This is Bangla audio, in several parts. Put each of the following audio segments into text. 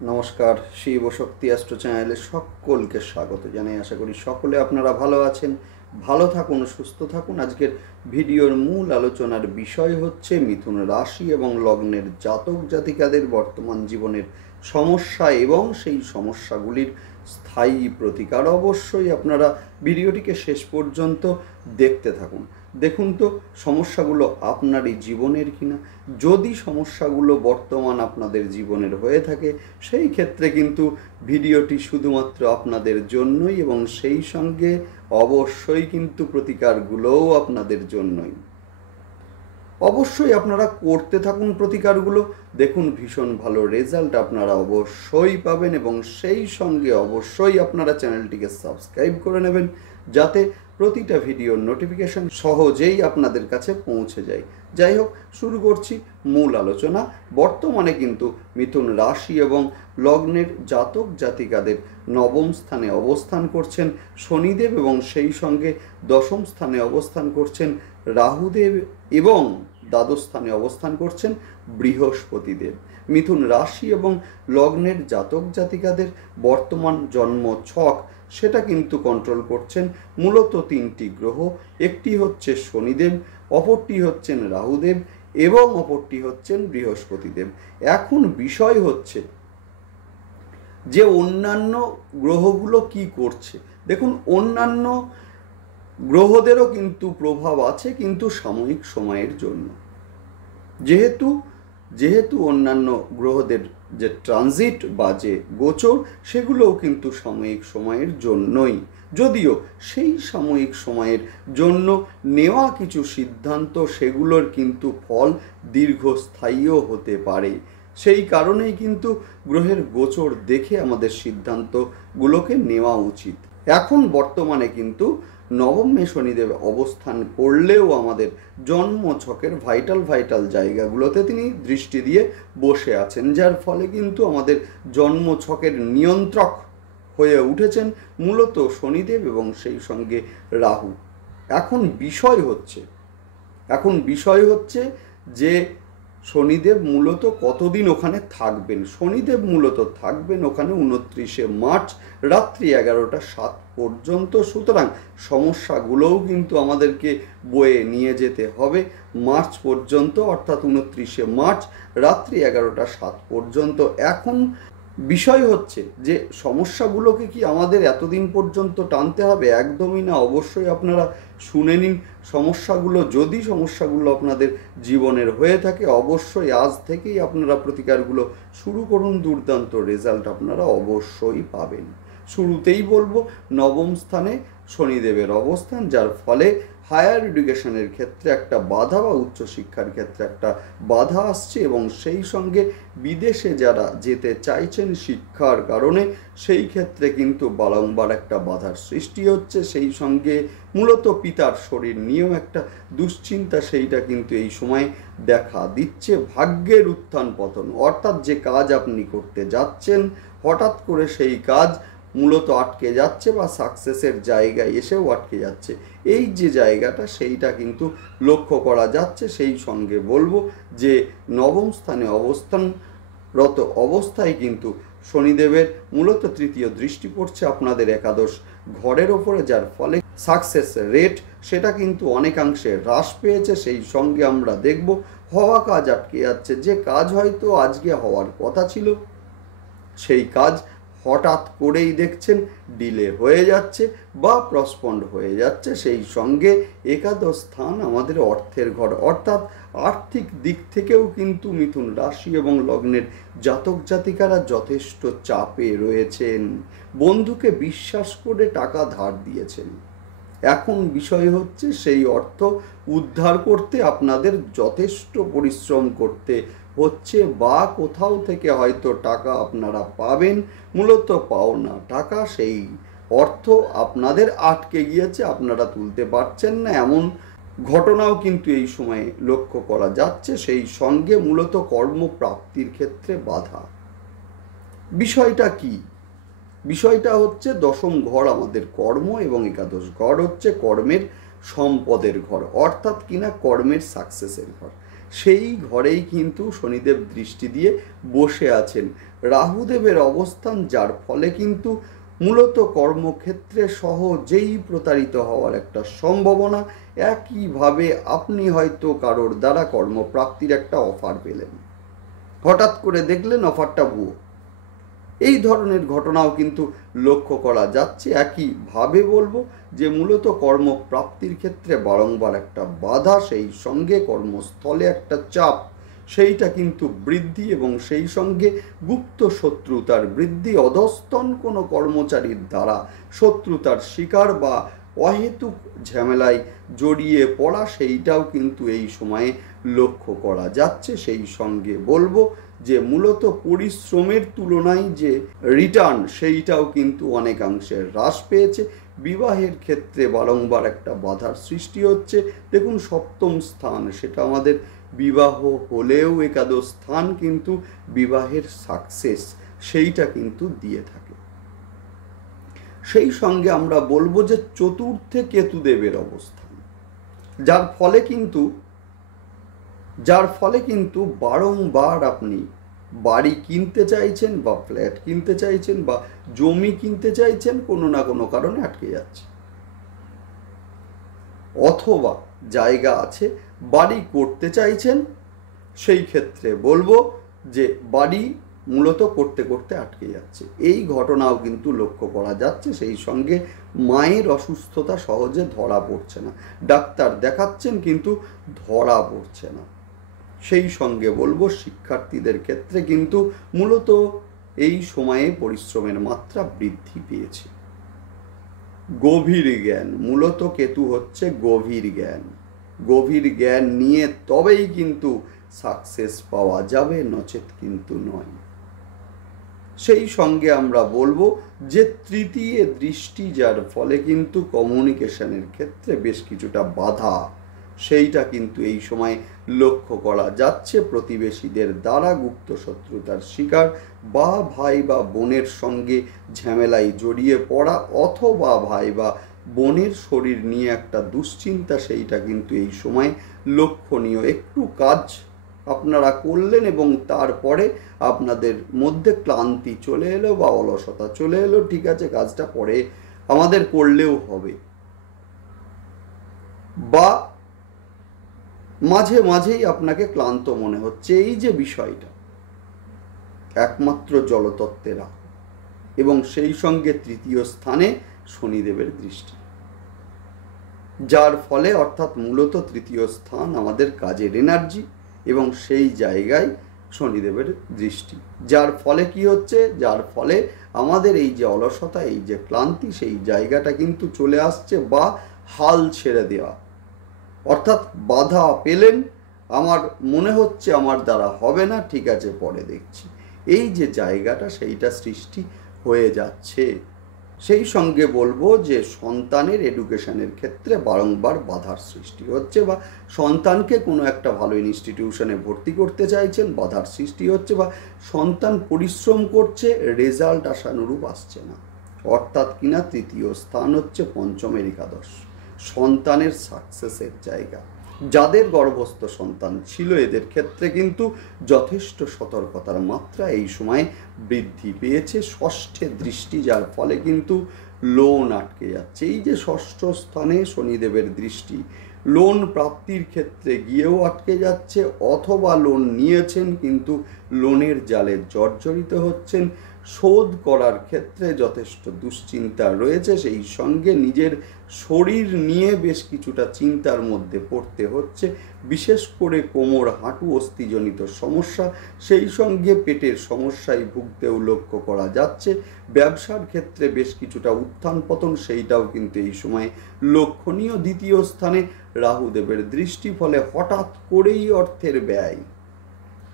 নমস্কার, শিব শক্তি অ্যাস্ট্রো চ্যানেলে সকলকে স্বাগত জানাই। আশা করি সকলে আপনারা ভালো আছেন, ভালো থাকুন, সুস্থ থাকুন। আজকের ভিডিওর মূল আলোচনার বিষয় হচ্ছে মিথুন রাশি এবং লগ্নের জাতক জাতিকাদের বর্তমান জীবনের সমস্যা এবং সেই সমস্যাগুলির স্থায়ী প্রতিকার। অবশ্যই আপনারা ভিডিওটিকে শেষ পর্যন্ত দেখতে থাকুন। দেখুন তো সমস্যাগুলো আপনারই জীবনের কিনা। যদি সমস্যাগুলো বর্তমান আপনাদের জীবনের হয়ে থাকে সেই ক্ষেত্রে কিন্তু ভিডিওটি শুধুমাত্র আপনাদের জন্যই এবং সেই সঙ্গে অবশ্যই কিন্তু প্রতিকারগুলোও আপনাদের জন্যই। অবশ্যই আপনারা করতে থাকুন প্রতিকারগুলো, দেখুন ভীষণ ভালো রেজাল্ট আপনারা অবশ্যই পাবেন এবং সেই সঙ্গে অবশ্যই আপনারা চ্যানেলটিকে সাবস্ক্রাইব করে নেবেন যাতে প্রতিটা ভিডিওর নোটিফিকেশন সহজেই আপনাদের কাছে পৌঁছে যায়। যাই হোক, শুরু করছি মূল আলোচনা। বর্তমানে কিন্তু মিথুন রাশি এবং লগ্নের জাতক জাতিকাদের নবম স্থানে অবস্থান করছেন শনিদেব এবং সেই সঙ্গে দশম স্থানে অবস্থান করছেন রাহুদেব এবং দ্বাদশ স্থানে অবস্থান করছেন বৃহস্পতিদেব। মিথুন রাশি এবং লগ্নের জাতক জাতিকাদের বর্তমান জন্ম ছক সেটা কিন্তু কন্ট্রোল করছেন মূলত তিনটি গ্রহ। একটি হচ্ছে শনিদেব, অপরটি হচ্ছেন রাহুদেব এবং অপরটি হচ্ছেন বৃহস্পতিদেব। এখন বিষয় হচ্ছে যে অন্যান্য গ্রহগুলো কি করছে। দেখুন, অন্যান্য গ্রহদেরও কিন্তু প্রভাব আছে, কিন্তু সাময়িক সময়ের জন্য। যেহেতু অন্যান্য গ্রহদের যে ট্রানজিট বা যে গোচর সেগুলোও কিন্তু সাময়িক সময়ের জন্যই, যদিও সেই সাময়িক সময়ের জন্য নেওয়া কিছু সিদ্ধান্ত সেগুলোর কিন্তু ফল দীর্ঘস্থায়ীও হতে পারে। সেই কারণেই কিন্তু গ্রহের গোচর দেখে আমাদের সিদ্ধান্তগুলোকে নেওয়া উচিত। এখন বর্তমানে কিন্তু নবমে শনিদেব অবস্থান করলেও আমাদের জন্ম ছকের ভাইটাল জায়গাগুলোতে তিনি দৃষ্টি দিয়ে বসে আছেন, যার ফলে কিন্তু আমাদের জন্ম ছকের নিয়ন্ত্রক হয়ে উঠেছেন মূলত শনিদেব এবং সেই সঙ্গে রাহু। এখন বিষয় হচ্ছে যে শনিদেব মূলত কতদিন ওখানে থাকবেন। শনিদেব মূলত থাকবেন ওখানে 29শে মার্চ রাত্রি 11টা 7 পর্যন্ত। সুতরাং সমস্যাগুলোও কিন্তু আমাদেরকে বয়ে নিয়ে যেতে হবে মার্চ পর্যন্ত, অর্থাৎ 29শে মার্চ রাত্রি 11টা 7 পর্যন্ত। এখন বিষয় হচ্ছে যে সমস্যাগুলোকে কি আমাদের এতদিন পর্যন্ত টানতে হবে? একদমই না। অবশ্যই আপনারা শুনে নিন যদি সমস্যাগুলো আপনাদের জীবনের হয়ে থাকে অবশ্যই আজ থেকেই আপনারা প্রতিকারগুলো শুরু করুন। দুর্দান্ত রেজাল্ট আপনারা অবশ্যই পাবেন। শুরুতেই বলবো, নবম স্থানে শনিদেবের অবস্থান, যার ফলে হায়ার এডুকেশনের ক্ষেত্রে একটা বাধা বা উচ্চশিক্ষার ক্ষেত্রে একটা বাধা আসছে এবং সেই সঙ্গে বিদেশে যারা যেতে চাইছেন শিক্ষার কারণে সেই ক্ষেত্রে কিন্তু বারংবার একটা বাধার সৃষ্টি হচ্ছে। সেই সঙ্গে মূলত পিতার শরীর নিয়েও একটা দুশ্চিন্তা সেইটা কিন্তু এই সময় দেখা দিচ্ছে। ভাগ্যের উত্থান পতন, অর্থাৎ যে কাজ আপনি করতে যাচ্ছেন হঠাৎ করে সেই কাজ মূলত আটকে যাচ্ছে বা সাকসেসের জায়গায় এসেও আটকে যাচ্ছে, এই যে জায়গাটা সেইটা কিন্তু লক্ষ্য করা যাচ্ছে। সেই সঙ্গে বলবো যে নবম স্থানে অবস্থানরত অবস্থায় কিন্তু শনিদেবের মূলত তৃতীয় দৃষ্টি পড়ছে আপনাদের একাদশ ঘরের ওপরে, যার ফলে সাকসেস রেট সেটা কিন্তু অনেকাংশে হ্রাস পেয়েছে। সেই সঙ্গে আমরা দেখব হওয়া কাজ আটকে যাচ্ছে। যে কাজ হয়তো আজকে হওয়ার কথা ছিল সেই কাজ হঠাৎ করেই দেখছেন ডিলে হয়ে যাচ্ছে বা প্রসপন্ড হয়ে যাচ্ছে। সেই সঙ্গে একাদশ স্থান আমাদের অর্থের ঘর, অর্থাৎ আর্থিক দিক থেকেও কিন্তু মিথুন রাশি এবং লগ্নের জাতক জাতিকারা যথেষ্ট চাপে রয়েছেন। বন্ধুকে বিশ্বাস করে টাকা ধার দিয়েছেন, এখন বিষয় হচ্ছে সেই অর্থ উদ্ধার করতে আপনাদের যথেষ্ট পরিশ্রম করতে হচ্ছে বা কোথাও থেকে হয়তো টাকা আপনারা পাবেন, মূলত পাওনা টাকা সেই অর্থ আপনাদের আটকে গিয়েছে, আপনারা তুলতে পারছেন না, এমন ঘটনাও কিন্তু এই সময়ে লক্ষ্য করা যাচ্ছে। সেই সঙ্গে মূলত কর্মপ্রাপ্তির ক্ষেত্রে বাধা। বিষয়টা কি? বিষয়টা হচ্ছে দশম ঘর আমাদের কর্ম এবং একাদশ ঘর হচ্ছে কর্মের সম্পদের ঘর, অর্থাৎ কিনা কর্মের সাকসেসের ঘর। সেই ঘরেই কিন্তু শনিদেব দৃষ্টি দিয়ে বসে আছেন। রাহুদেবের অবস্থান, যার ফলে কিন্তু মূলত কর্মক্ষেত্রে সহজেই প্রতারিত হওয়ার একটা সম্ভাবনা। একইভাবে আপনি হয়তো কারোর দ্বারা কর্মপ্রাপ্তির একটা অফার পেলেন, হঠাৎ করে দেখলেন অফারটা ভুয়ো। এই ধরনের ঘটনাও কিন্তু লক্ষ্য করা যাচ্ছে। একইভাবে বলবো যে মূলত কর্মপ্রাপ্তির ক্ষেত্রে বারংবার একটা বাধা, সেই সঙ্গে কর্মস্থলে একটা চাপ, সেইটা কিন্তু বৃদ্ধি, এবং সেই সঙ্গে গুপ্ত শত্রুতার বৃদ্ধি। অধস্তন কোনো কর্মচারীর দ্বারা শত্রুতার শিকার বা অহেতুক ঝামেলায় জড়িয়ে পড়া, সেইটাও কিন্তু এই সময়ে লক্ষ্য করা যাচ্ছে। সেই সঙ্গে বলবো যে মূলত পরিশ্রমের তুলনায় যে রিটার্ন, সেইটাও কিন্তু অনেকাংশে হ্রাস পেয়েছে। বিবাহের ক্ষেত্রে বারংবার একটা বাধার সৃষ্টি হচ্ছে। দেখুন, সপ্তম স্থান, সেটা আমাদের বিবাহ হলেও একাদশ স্থান কিন্তু বিবাহের সাকসেস, সেইটা কিন্তু দিয়ে থাকে। সেই সঙ্গে আমরা বলবো যে চতুর্থে কেতুদেবের অবস্থান, যার ফলে কিন্তু বারংবার আপনি বাড়ি কিনতে চাইছেন বা ফ্ল্যাট কিনতে চাইছেন বা জমি কিনতে চাইছেন, কোনো না কোনো কারণে আটকে যাচ্ছে। অথবা জায়গা আছে, বাড়ি করতে চাইছেন, সেই ক্ষেত্রে বলবো যে বাড়ি মূলত করতে করতে আটকে যাচ্ছে। এই ঘটনাও কিন্তু লক্ষ্য করা যাচ্ছে। সেই সঙ্গে মায়ের অসুস্থতা সহজে ধরা পড়ছে না, ডাক্তার দেখাচ্ছেন কিন্তু ধরা পড়ছে না। সেই সঙ্গে বলবো শিক্ষার্থীদের ক্ষেত্রে কিন্তু মূলত এই সময়ে পরিশ্রমের মাত্রা বৃদ্ধি পেয়েছে। গভীর জ্ঞান, মূলত কেতু হচ্ছে গভীর জ্ঞান। গভীর জ্ঞান নিয়ে তবেই কিন্তু সাকসেস পাওয়া যাবে, নচেত কিন্তু নয়। সেই সঙ্গে আমরা বলবো যে তৃতীয় দৃষ্টি, যার ফলে কিন্তু কমিউনিকেশনের ক্ষেত্রে বেশ কিছুটা বাধা, সেইটা কিন্তু এই সময় লক্ষ্য করা যাচ্ছে। প্রতিবেশীদের দ্বারা গুপ্ত শত্রুতার শিকার, বা ভাই বা বোনের সঙ্গে ঝামেলায় জড়িয়ে পড়া, অথবা ভাই বা বোনের শরীর নিয়ে একটা দুশ্চিন্তা, সেইটা কিন্তু এই সময় লক্ষণীয়। একটু কাজ আপনারা করলেন এবং তারপরে আপনাদের মধ্যে ক্লান্তি চলে এলো বা অলসতা চলে এলো, ঠিক আছে কাজটা পরে আমাদের করলেও হবে, বা মাঝে মাঝেই আপনাকে ক্লান্ত মনে হচ্ছে। এই যে বিষয়টা, একমাত্র জলতত্ত্বের রাহু, এবং সেই সঙ্গে তৃতীয় স্থানে শনিদেবের দৃষ্টি, যার ফলে অর্থাৎ মূলত তৃতীয় স্থান আমাদের কাজের এনার্জি, এবং সেই জায়গায় শনিদেবের দৃষ্টি, যার ফলে কি হচ্ছে, যার ফলে আমাদের এই যে অলসতা, এই যে ক্লান্তি, সেই জায়গাটা কিন্তু চলে আসছে। বা হাল ছেড়ে দেওয়া, অর্থাৎ বাধা পেলেন, আমার মনে হচ্ছে আমার দ্বারা হবে না, ঠিক আছে পরে দেখছি, এই যে জায়গাটা, সেইটা সৃষ্টি হয়ে যাচ্ছে। সেই সঙ্গে বলবো যে সন্তানের এডুকেশনের ক্ষেত্রে বারংবার বাধার সৃষ্টি হচ্ছে, বা সন্তানকে কোনো একটা ভালো ইনস্টিটিউশনে ভর্তি করতে চাইছেন, বাধার সৃষ্টি হচ্ছে, বা সন্তান পরিশ্রম করছে, রেজাল্ট আশানুরূপ আসছে না। অর্থাৎ কিনা তৃতীয় স্থান হচ্ছে পঞ্চমের একাদশ, সন্তানের সাকসেসের জায়গা। যাদের গর্ভস্থ সন্তান ছিল, এদের ক্ষেত্রে কিন্তু যথেষ্ট সতর্কতার মাত্রা এই সময় বৃদ্ধি পেয়েছে। ষষ্ঠে দৃষ্টি, যার ফলে কিন্তু লোন আটকে যাচ্ছে। এই যে ষষ্ঠ স্থানে শনিদেবের দৃষ্টি, লোন প্রাপ্তির ক্ষেত্রে গিয়েও আটকে যাচ্ছে, অথবা লোন নিয়েছেন কিন্তু লোনের জালে জর্জরিত হচ্ছেন। শোধ করার ক্ষেত্রে যথেষ্ট দুশ্চিন্তা রয়েছে। সেই সঙ্গে নিজের শরীর নিয়ে বেশ কিছুটা চিন্তার মধ্যে পড়তে হচ্ছে, বিশেষ করে কোমর হাঁটু অস্থিজনিত সমস্যা, সেই সঙ্গে পেটের সমস্যায় ভুগতেও লক্ষ্য করা যাচ্ছে। ব্যবসার ক্ষেত্রে বেশ কিছুটা উত্থান পতন, সেইটাও কিন্তু এই সময় লক্ষণীয়। দ্বিতীয় স্থানে রাহুদেবের দৃষ্টি, ফলে হঠাৎ করেই অর্থের ব্যয়,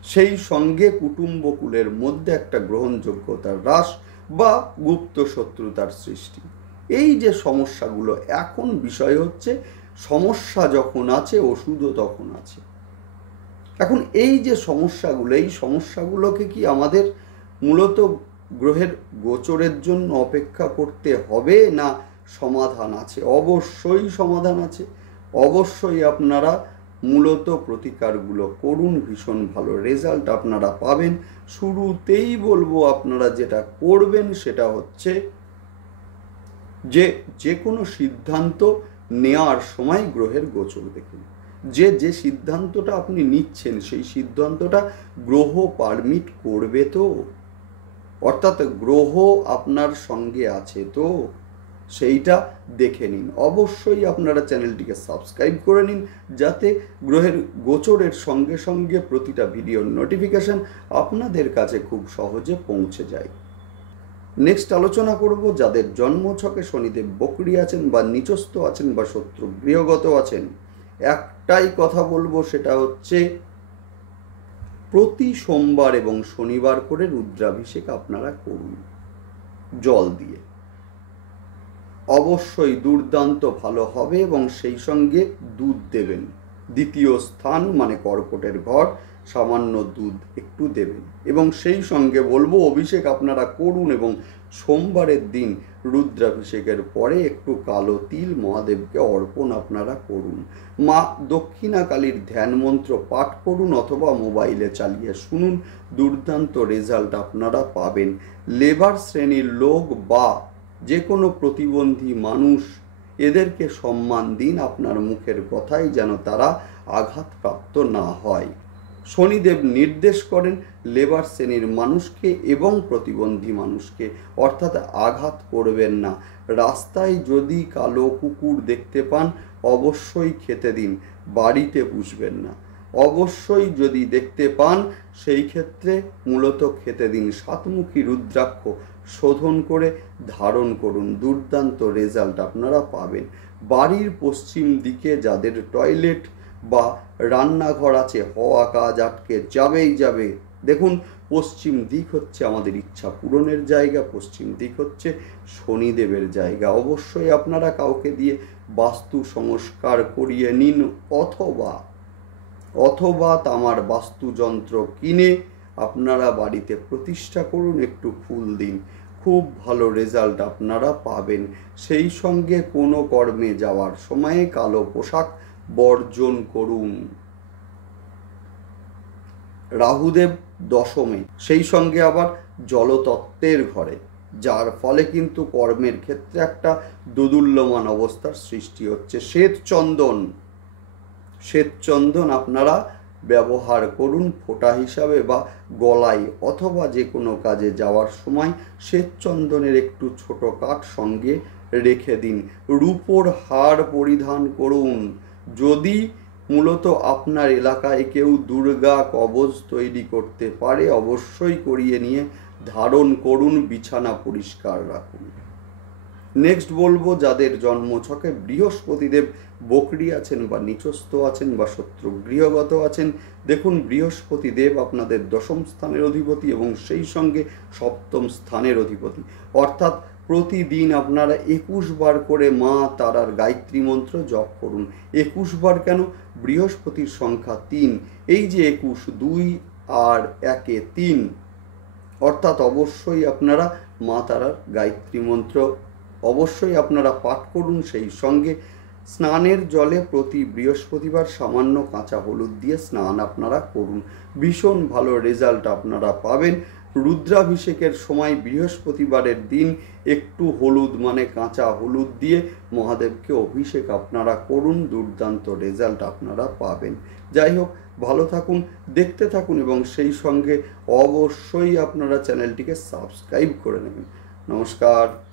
সেই সঙ্গে কুটুম্বকুলের মধ্যে একটা গ্রহণযোগ্যতার হ্রাস বা গুপ্ত শত্রুতার সৃষ্টি। এই যে সমস্যাগুলো, এখন বিষয় হচ্ছে সমস্যা যখন আছে ওষুধও তখন আছে। এখন এই যে সমস্যাগুলো, এই সমস্যাগুলোকে কি আমাদের মূলত গ্রহের গোচরের জন্য অপেক্ষা করতে হবে, না সমাধান আছে? অবশ্যই সমাধান আছে। অবশ্যই আপনারা মূলত প্রতিকারগুলো করুন, ভীষণ ভালো রেজাল্ট আপনারা পাবেন। শুরুতেই বলবো আপনারা যেটা করবেন সেটা হচ্ছে যে কোনো সিদ্ধান্ত নেওয়ার সময় গ্রহের গোচর দেখুন। যে সিদ্ধান্তটা আপনি নিচ্ছেন সেই সিদ্ধান্তটা গ্রহ পারমিট করবে তো, অর্থাৎ গ্রহ আপনার সঙ্গে আছে তো, সেইটা দেখে নিন। অবশ্যই আপনারা চ্যানেলটিকে সাবস্ক্রাইব করে নিন, যাতে গ্রহের গোচরের সঙ্গে সঙ্গে প্রতিটা ভিডিওর নোটিফিকেশন আপনাদের কাছে খুব সহজে পৌঁছে যায়। নেক্সট আলোচনা করব যাদের জন্মছকে শনিদেব বকরি আছেন বা নিচস্থ আছেন বা শত্রু গৃহগত আছেন। একটাই কথা বলবো, সেটা হচ্ছে প্রতি সোমবার এবং শনিবার করে রুদ্রাভিষেক আপনারা করুন জল দিয়ে। অবশ্যই দুর্দান্ত ভালো হবে এবং সেই সঙ্গে দুধ দেবেন। দ্বিতীয় স্থান মানে কর্কটের ঘর, সামান্য দুধ একটু দেবেন এবং সেই সঙ্গে বলবো অভিষেক আপনারা করুন এবং সোমবারের দিন রুদ্রাভিষেকের পরে একটু কালো তিল মহাদেবকে অর্পণ আপনারা করুন। মা দক্ষিণা কালীর ধ্যান মন্ত্র পাঠ করুন অথবা মোবাইলে চালিয়ে শুনুন, দুর্দান্ত রেজাল্ট আপনারা পাবেন। লেবার শ্রেণীর লোক বা যে কোনো প্রতিবন্ধী মানুষ, এদেরকে সম্মান দিন, আপনার মুখের কথাই যেন তারা আঘাতপ্রাপ্ত না হয়। শনিদেব নির্দেশ করেন লেবার শ্রেণীর মানুষকে এবং প্রতিবন্ধী মানুষকে, অর্থাৎ আঘাত করবেন না। রাস্তায় যদি কালো কুকুর দেখতে পান অবশ্যই খেতে দিন, বাড়িতে পুষবেন না। অবশ্যই যদি দেখতে পান সেই ক্ষেত্রে মূলত খেতে দিন। সাতমুখী রুদ্রাক্ষ শোধন করে ধারণ করুন, দুর্দান্ত রেজাল্ট আপনারা পাবেন। বাড়ির পশ্চিম দিকে যাদের টয়লেট বা রান্নাঘর আছে, হওয়া কাজ আটকে যাবেই যাবে। দেখুন, পশ্চিম দিক হচ্ছে আমাদের ইচ্ছা পূরণের জায়গা, পশ্চিম দিক হচ্ছে শনিদেবের জায়গা। অবশ্যই আপনারা কাউকে দিয়ে বাস্তু সংস্কার করিয়ে নিন অথবা তামার বাস্তুযন্ত্র কিনে আপনারা বাড়িতে প্রতিষ্ঠা করুন, একটু ফুল দিন, খুব ভালো রেজাল্ট আপনারা পাবেন। সেই সঙ্গে কোনো কর্মে যাওয়ার সময়ে কালো পোশাক বর্জন করুন। রাহুদেব দশমে, সেই সঙ্গে আবার জলতত্ত্বের ঘরে, যার ফলে কিন্তু কর্মের ক্ষেত্রে একটা দোদুল্যমান অবস্থার সৃষ্টি হচ্ছে। শ্বেতচন্দন আপনারা ব্যবহার করুন ফোঁটা হিসাবে বা গলায়, অথবা যে কোনো কাজে যাওয়ার সময় শ্বেতচন্দনের একটু ছোট কাঠ সঙ্গে রেখে দিন। রূপোর হার পরিধান করুন। যদি মূলত আপনার এলাকায় কেউ দুর্গা কবচ তৈরি করতে পারে অবশ্যই করিয়ে নিয়ে ধারণ করুন, বিছানা পরিষ্কার রাখুন। নেক্সট বলবো যাদের জন্মছকে বৃহস্পতিদেব বকরি আছেন বা নিচস্থ আছেন বা শত্রু গৃহগত আছেন। দেখুন, বৃহস্পতিদেব আপনাদের দশম স্থানের অধিপতি এবং সেই সঙ্গে সপ্তম স্থানের অধিপতি, অর্থাৎ প্রতিদিন আপনারা 21 বার করে মা তারার গায়ত্রী মন্ত্র জপ করুন। 21 বার কেন? বৃহস্পতির সংখ্যা 3, এই যে 21, 2 আর 1 3, অর্থাৎ অবশ্যই আপনারা মা তারার গায়ত্রী মন্ত্র অবশ্যই আপনারা পাঠ করুন। সেই সঙ্গে স্নানের জলে প্রতি বৃহস্পতিবার সামান্য কাঁচা হলুদ দিয়ে স্নান আপনারা করুন, ভীষণ ভালো রেজাল্ট আপনারা পাবেন। রুদ্রাভিষেকের সময় বৃহস্পতিবারের দিন একটু হলুদ মানে কাঁচা হলুদ দিয়ে মহাদেবকে অভিষেক আপনারা করুন, দুর্দান্ত রেজাল্ট আপনারা পাবেন। যাই হোক, ভালো থাকুন, দেখতে থাকুন এবং সেই সঙ্গে অবশ্যই আপনারা চ্যানেলটিকে সাবস্ক্রাইব করে নেবেন। নমস্কার।